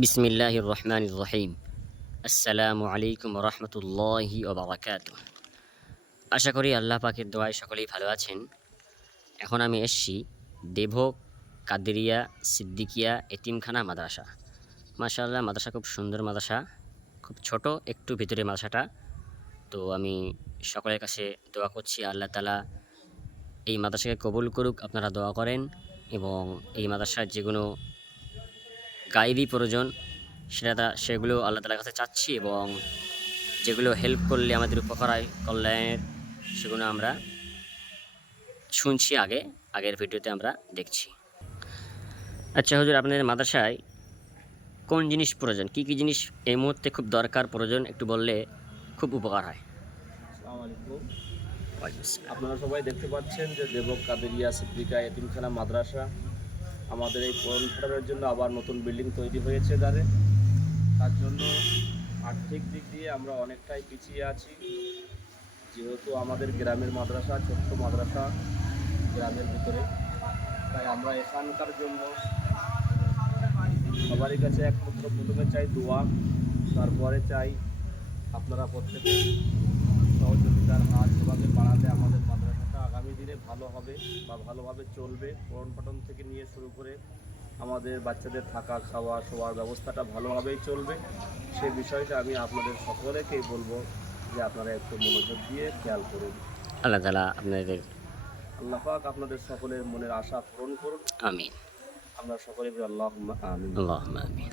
বিসমিল্লাহ রহমান রহিম আসসালামু আলাইকুম রহমতুল্লাহি ওবরাকাত আশা করি আল্লাহ পাকের দোয়ায় সকলেই ভালো আছেন। এখন আমি এসছি দেভোগ কাদেরিয়া সিদ্দিকিয়া এতিমখানা মাদ্রাসা। মাশাআল্লাহ, মাদ্রাসা খুব সুন্দর মাদ্রাসা। খুব ছোট, একটু ভিতরে মাদ্রাসাটা। তো আমি সকলের কাছে দোয়া করছি, আল্লাহ তালা এই মাদ্রাসাকে কবুল করুক, আপনারা দোয়া করেন এবং এই মাদ্রাসার যেগুলো গাইডই প্রয়োজন সেটা তা- সেগুলো আল্লাহ তালার কাছে চাচ্ছি এবং যেগুলো হেল্প করলে আমাদের উপকার হয় কল্যাণের সেগুলো আমরা শুনছি আগে আগের ভিডিওতে আমরা দেখছি। আচ্ছা হুজুর আপনাদের মাদ্রাসায় কোন জিনিস প্রয়োজন? কী কী জিনিস এই মুহূর্তে খুব দরকার প্রয়োজন? একটু বললে খুব উপকার হয়। আপনারা সবাই দেখতে পাচ্ছেন যে দেবক কাদেরিয়া সিদ্দিকা এতিমখানা মাদ্রাসা। আমাদের এই পূরণ ফেরানোর জন্য আবার নতুন বিল্ডিং তৈরি হয়েছে দ্বারে তার জন্য আর্থিক দিক দিয়ে আমরা অনেকটাই পিছিয়ে আছি। যেহেতু আমাদের গ্রামের মাদ্রাসা, ছোট্ট মাদ্রাসা গ্রামের ভিতরে। তাই আমরা এখানকার জন্য সবারই কাছে একমাত্র প্রথমে চাই দোয়া, তারপরে চাই আপনারা প্রত্যেকে সহযোগিতার হাত যেভাবে বাড়ালে আমাদের মাদ্রাসাটা আগামী ভালো হবে বা ভালোভাবে চলবে। পঠন পাঠন থেকে নিয়ে শুরু করে আমাদের বাচ্চাদের থাকা খাওয়া শোয়ার ব্যবস্থাটা ভালোভাবেই চলবে। সেই বিষয়টা আমি আপনাদের সকলেকেই বলব যে আপনারা একটু মনোযোগ দিয়ে খেয়াল করুন। আল্লাহ তালা আপনাদের আল্লাহ পাক আপনাদের সকলের মনের আশা পূরণ করুন। আমিন। আমরা সকলে আল্লাহ আমিন। আল্লাহ আমিন।